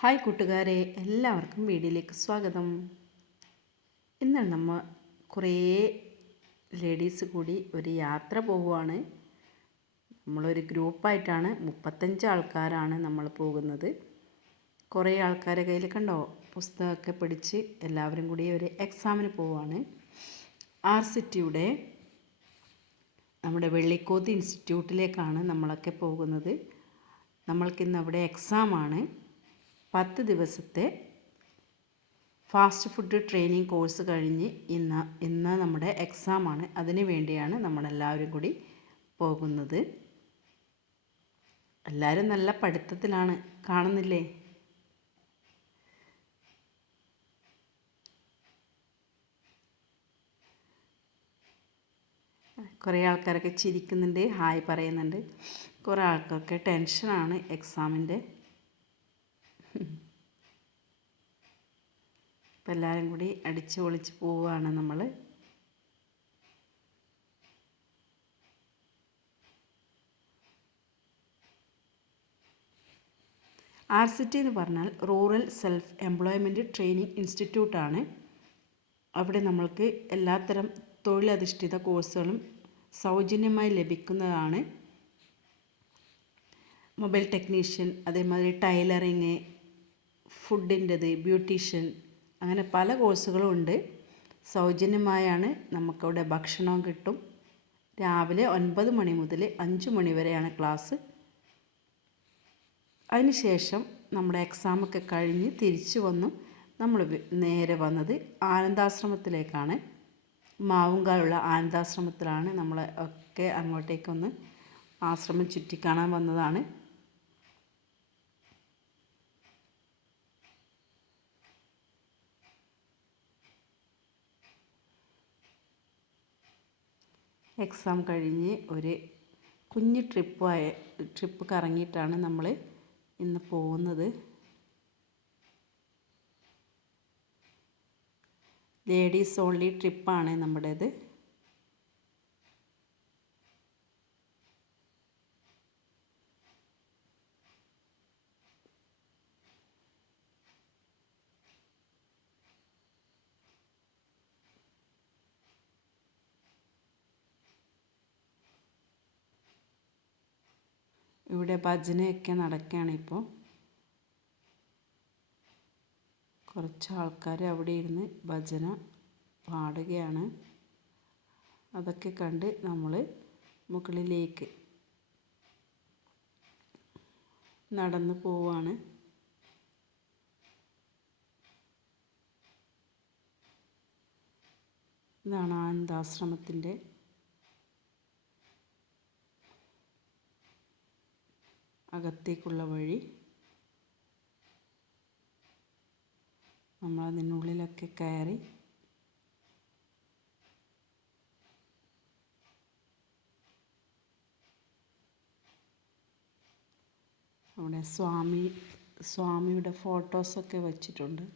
Hi കൂട്ടുകാരെ, എല്ലാവർക്കും വീഡിയോയിലേക്ക് സ്വാഗതം. ഇന്ന് നമ്മൾ കുറേ ലേഡീസ് കൂടി ഒരു യാത്ര പോവുകയാണ്. നമ്മളൊരു ഗ്രൂപ്പായിട്ടാണ്, 35 ആൾക്കാരാണ് നമ്മൾ പോകുന്നത്. കുറേ ആൾക്കാരെ കയ്യിൽ കണ്ടോ പുസ്തകമൊക്കെ പിടിച്ച് എല്ലാവരും കൂടി ഒരു എക്സാമിന് പോവുകയാണ്. ആർസിറ്റിയുടെ നമ്മുടെ വെള്ളിക്കോത്ത് ഇൻസ്റ്റിറ്റ്യൂട്ടിലേക്കാണ് നമ്മളൊക്കെ പോകുന്നത്. നമ്മൾക്കിന്ന് അവിടെ എക്സാമാണ്. 10 ദിവസത്തെ ഫാസ്റ്റ് ഫുഡ് ട്രെയിനിങ് കോഴ്സ് കഴിഞ്ഞ് ഇന്ന് നമ്മുടെ എക്സാമാണ്. അതിനു വേണ്ടിയാണ് നമ്മളെല്ലാവരും കൂടി പോകുന്നത്. എല്ലാവരും നല്ല പഠിത്തത്തിലാണ്, കാണുന്നില്ലേ? കുറേ ആൾക്കാരൊക്കെ ചിരിക്കുന്നുണ്ട്, ഹായ് പറയുന്നുണ്ട്. കുറേ ആൾക്കാർക്ക് ടെൻഷനാണ് എക്സാമിൻ്റെ. ഇപ്പം എല്ലാവരും കൂടി അടിച്ച് പൊളിച്ച് പോവുകയാണ് നമ്മൾ. ആർസിറ്റി എന്ന് പറഞ്ഞാൽ റൂറൽ സെൽഫ് എംപ്ലോയ്മെൻറ്റ് ട്രെയിനിങ് ഇൻസ്റ്റിറ്റ്യൂട്ടാണ്. അവിടെ നമ്മൾക്ക് എല്ലാത്തരം തൊഴിലധിഷ്ഠിത കോഴ്സുകളും സൗജന്യമായി ലഭിക്കുന്നതാണ്. മൊബൈൽ ടെക്നീഷ്യൻ, അതേമാതിരി ടൈലറിങ്, ഫുഡിൻ്റെത്, ബ്യൂട്ടീഷ്യൻ, അങ്ങനെ പല കോഴ്സുകളും ഉണ്ട്. സൗജന്യമായാണ് നമുക്കവിടെ ഭക്ഷണവും കിട്ടും. രാവിലെ 9 മണി മുതൽ 5 മണി വരെയാണ് ക്ലാസ്. അതിനുശേഷം നമ്മുടെ എക്സാമൊക്കെ കഴിഞ്ഞ് തിരിച്ചു വന്നു നമ്മൾ നേരെ വന്നത് ആനന്ദാശ്രമത്തിലേക്കാണ്. മാവുങ്കാലുള്ള ആനന്ദാശ്രമത്തിലാണ് നമ്മൾ ഒക്കെ അങ്ങോട്ടേക്കൊന്ന് ആശ്രമം ചുറ്റിക്കാണാൻ വന്നതാണ്. എക്സാം കഴിഞ്ഞ് ഒരു കുഞ്ഞ് ട്രിപ്പ് കറങ്ങിയിട്ടാണ് നമ്മൾ ഇന്ന് പോകുന്നത്. ലേഡീസ് ഓൺലി ട്രിപ്പാണ് നമ്മുടേത്. ഇവിടെ ഭജനയൊക്കെ നടക്കുകയാണ് ഇപ്പോൾ. കുറച്ച് ആൾക്കാർ അവിടെ ഇരുന്ന് ഭജന പാടുകയാണ്. അതൊക്കെ കണ്ട് നമ്മൾ മുകളിലേക്ക് നടന്നു പോവുകയാണ്. ഇതാണ് ആനന്ദാശ്രമത്തിൻ്റെ അകത്തേക്കുള്ള വഴി. നമ്മളതിനുള്ളിലൊക്കെ കയറി അവിടെ സ്വാമിയുടെ ഫോട്ടോസൊക്കെ വച്ചിട്ടുണ്ട്.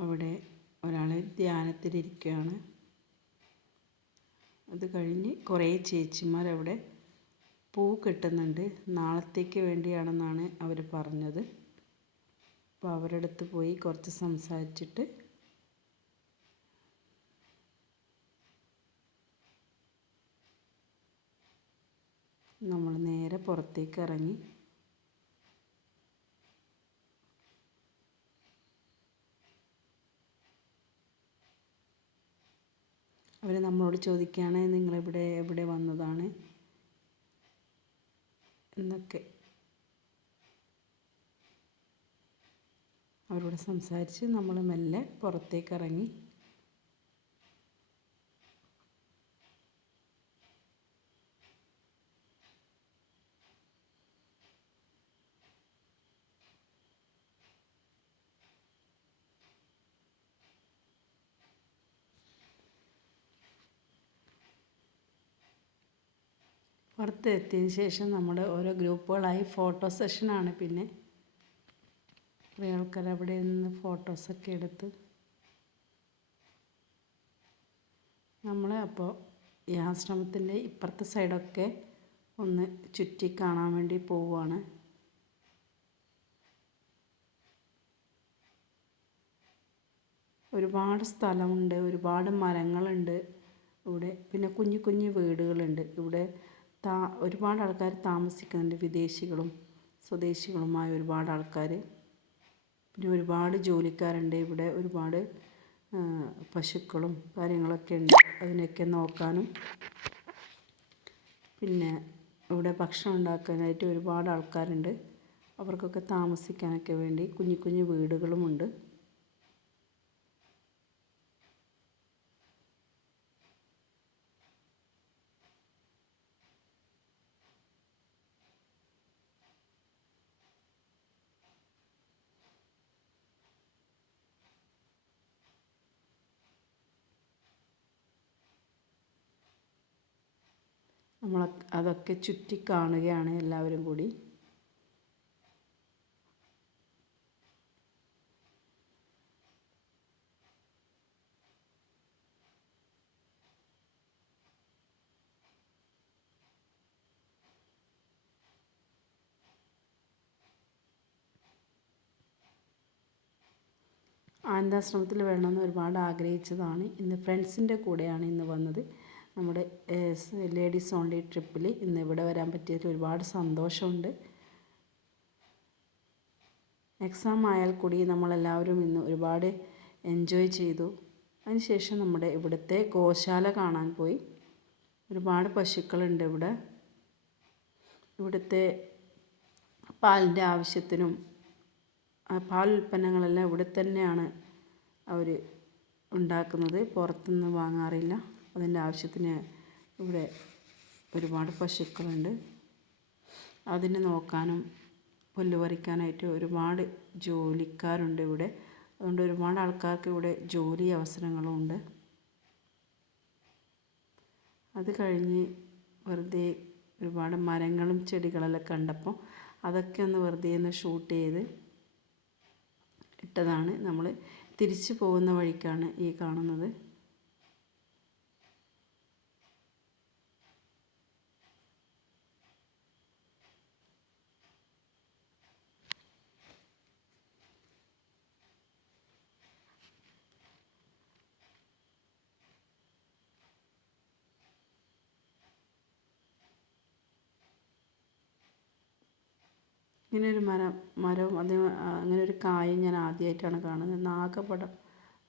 അവിടെ ഒരാൾ ധ്യാനത്തിലിരിക്കുകയാണ്. അത് കഴിഞ്ഞ് കുറേ ചേച്ചിമാരവിടെ പൂ കെട്ടുന്നുണ്ട്. നാളത്തേക്ക് വേണ്ടിയാണെന്നാണ് അവർ പറഞ്ഞത്. അപ്പോൾ അവരുടെ അടുത്ത് പോയി കുറച്ച് സംസാരിച്ചിട്ട് നമ്മൾ നേരെ പുറത്തേക്ക് ഇറങ്ങി. അവർ നമ്മളോട് ചോദിക്കുകയാണ്, എവിടെ വന്നതാണ് എന്നൊക്കെ. അവരോട് സംസാരിച്ച് നമ്മൾ മെല്ലെ പുറത്തേക്ക് ഇറങ്ങി. പുറത്തെത്തിയതിന് ശേഷം നമ്മൾ ഓരോ ഗ്രൂപ്പുകളായി ഫോട്ടോ സെഷനാണ്. പിന്നെ കുറേ ആൾക്കാർ അവിടെ നിന്ന് ഫോട്ടോസൊക്കെ എടുത്ത് നമ്മൾ അപ്പോൾ ഈ ആശ്രമത്തിൻ്റെ ഇപ്പുറത്തെ സൈഡൊക്കെ ഒന്ന് ചുറ്റി കാണാൻ വേണ്ടി പോവുകയാണ്. ഒരുപാട് സ്ഥലമുണ്ട്, ഒരുപാട് മരങ്ങളുണ്ട് ഇവിടെ. പിന്നെ കുഞ്ഞു കുഞ്ഞു വീടുകളുണ്ട് ഇവിടെ. ഒരുപാട് ആൾക്കാർ താമസിക്കുന്നുണ്ട്, വിദേശികളും സ്വദേശികളുമായ ഒരുപാട് ആൾക്കാർ. പിന്നെ ഒരുപാട് ജോലിക്കാരുണ്ട് ഇവിടെ. ഒരുപാട് പശുക്കളും കാര്യങ്ങളൊക്കെ ഉണ്ട്, അതിനൊക്കെ നോക്കാനും. പിന്നെ ഇവിടെ ഭക്ഷണം ഉണ്ടാക്കാനായിട്ട് ഒരുപാട് ആൾക്കാരുണ്ട്, അവർക്കൊക്കെ താമസിക്കാനൊക്കെ വേണ്ടി കുഞ്ഞു കുഞ്ഞു വീടുകളുമുണ്ട്. നമ്മൾ അതൊക്കെ ചുറ്റി കാണുകയാണ് എല്ലാവരും കൂടി. ആനന്ദാശ്രമത്തിൽ വരണമെന്ന് ഒരുപാട് ആഗ്രഹിച്ചതാണ്. ഇന്ന് ഫ്രണ്ട്സിൻ്റെ കൂടെയാണ് ഇന്ന് വന്നത്. നമ്മുടെ ലേഡീസ് ഓൺലി ട്രിപ്പിൽ ഇന്ന് ഇവിടെ വരാൻ പറ്റിയതിൽ ഒരുപാട് സന്തോഷമുണ്ട്. എക്സാം ആയാൽ കൂടി നമ്മളെല്ലാവരും ഇന്ന് ഒരുപാട് എൻജോയ് ചെയ്തു. അതിനുശേഷം നമ്മുടെ ഇവിടുത്തെ ഗോശാല കാണാൻ പോയി. ഒരുപാട് പശുക്കളുണ്ട് ഇവിടെ. ഇവിടുത്തെ പാലിൻ്റെ ആവശ്യത്തിനും പാൽ ഉൽപ്പന്നങ്ങളെല്ലാം ഇവിടെ തന്നെയാണ് അവർ ഉണ്ടാക്കുന്നത്, പുറത്തുനിന്ന് വാങ്ങാറില്ല. അതിൻ്റെ ആവശ്യത്തിന് ഇവിടെ ഒരുപാട് പശുക്കളുണ്ട്. അതിനെ നോക്കാനും പുല്ല് പറിക്കാനായിട്ട് ഒരുപാട് ജോലിക്കാരുണ്ട് ഇവിടെ. അതുകൊണ്ട് ഒരുപാട് ആൾക്കാർക്ക് ഇവിടെ ജോലി അവസരങ്ങളും ഉണ്ട്. അത് കഴിഞ്ഞ് വെറുതെ ഒരുപാട് മരങ്ങളും ചെടികളെല്ലാം കണ്ടപ്പോൾ അതൊക്കെ ഒന്ന് വെറുതെ ഒന്ന് ഷൂട്ട് ചെയ്ത് ഇട്ടതാണ്. നമ്മൾ തിരിച്ചു പോകുന്ന വഴിക്കാണ് ഈ കാണുന്നത്. ഇങ്ങനെയൊരു മരവും അങ്ങനെ ഒരു കായും ഞാൻ ആദ്യമായിട്ടാണ് കാണുന്നത്. നാഗപടം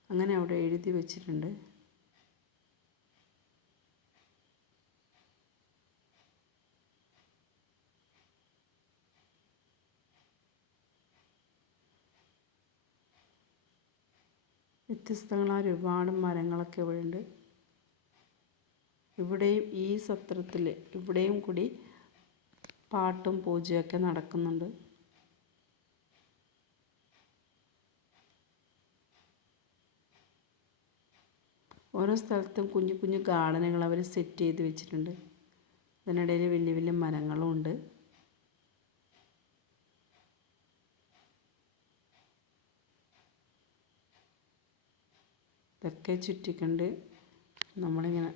അങ്ങനെ അവിടെ എഴുതി വെച്ചിട്ടുണ്ട്. വ്യത്യസ്തങ്ങളായ ഒരുപാട് മരങ്ങളൊക്കെ ഇവിടെ ഉണ്ട്. ഇവിടെയും ഈ സത്രത്തിൽ ഇവിടെയും കൂടി പാട്ടും പൂജയൊക്കെ നടക്കുന്നുണ്ട്. ഓരോ സ്ഥലത്തും കുഞ്ഞു കുഞ്ഞു ഗാർഡനുകൾ അവർ സെറ്റ് ചെയ്ത് വെച്ചിട്ടുണ്ട്. അതിനിടയിൽ വലിയ വലിയ മരങ്ങളും ഉണ്ട്. ഇതൊക്കെ ചുറ്റിക്കണ്ട് നമ്മളിങ്ങനെ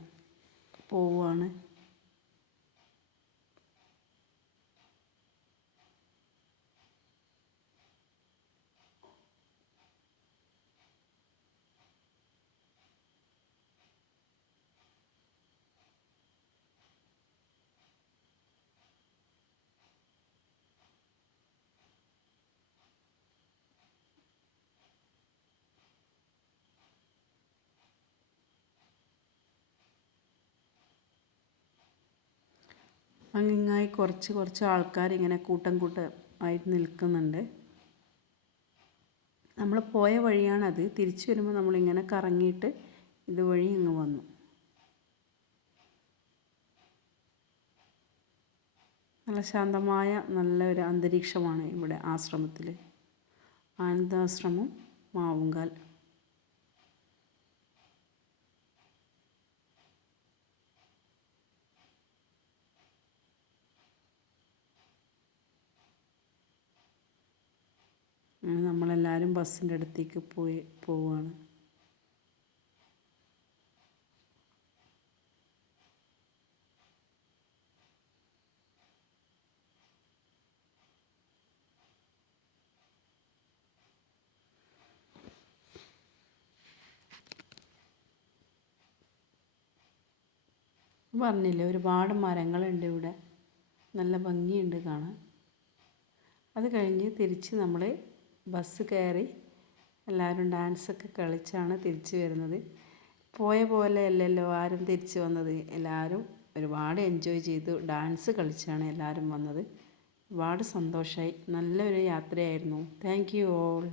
പോവുകയാണ്. അങ്ങിങ്ങായി കുറച്ച് ആൾക്കാർ ഇങ്ങനെ കൂട്ടം ആയിട്ട് നിൽക്കുന്നുണ്ട്. നമ്മൾ പോയ വഴിയാണത്. തിരിച്ചു വരുമ്പോൾ നമ്മളിങ്ങനെ കറങ്ങിയിട്ട് ഇതുവഴി ഇങ്ങ് വന്നു. നല്ല ശാന്തമായ നല്ലൊരു അന്തരീക്ഷമാണ് ഇവിടെ ആശ്രമത്തിൽ. ആനന്ദാശ്രമം മാവുങ്കാൽ. അങ്ങനെ നമ്മളെല്ലാവരും ബസ്സിൻ്റെ അടുത്തേക്ക് പോവുകയാണ്. പറഞ്ഞില്ലേ, ഒരുപാട് മരങ്ങളുണ്ട് ഇവിടെ, നല്ല ഭംഗിയുണ്ട് കാണാൻ. അത് കഴിഞ്ഞ് തിരിച്ച് നമ്മൾ ബസ് കയറി എല്ലാവരും ഡാൻസൊക്കെ കളിച്ചാണ് തിരിച്ച് വരുന്നത്. പോയ പോലെ അല്ലല്ലോ ആരും തിരിച്ച് വന്നത്. എല്ലാവരും ഒരുപാട് എൻജോയ് ചെയ്തു, ഡാൻസ് കളിച്ചാണ് എല്ലാവരും വന്നത്. ഒരുപാട് സന്തോഷമായി. നല്ലൊരു യാത്രയായിരുന്നു. Thank you all.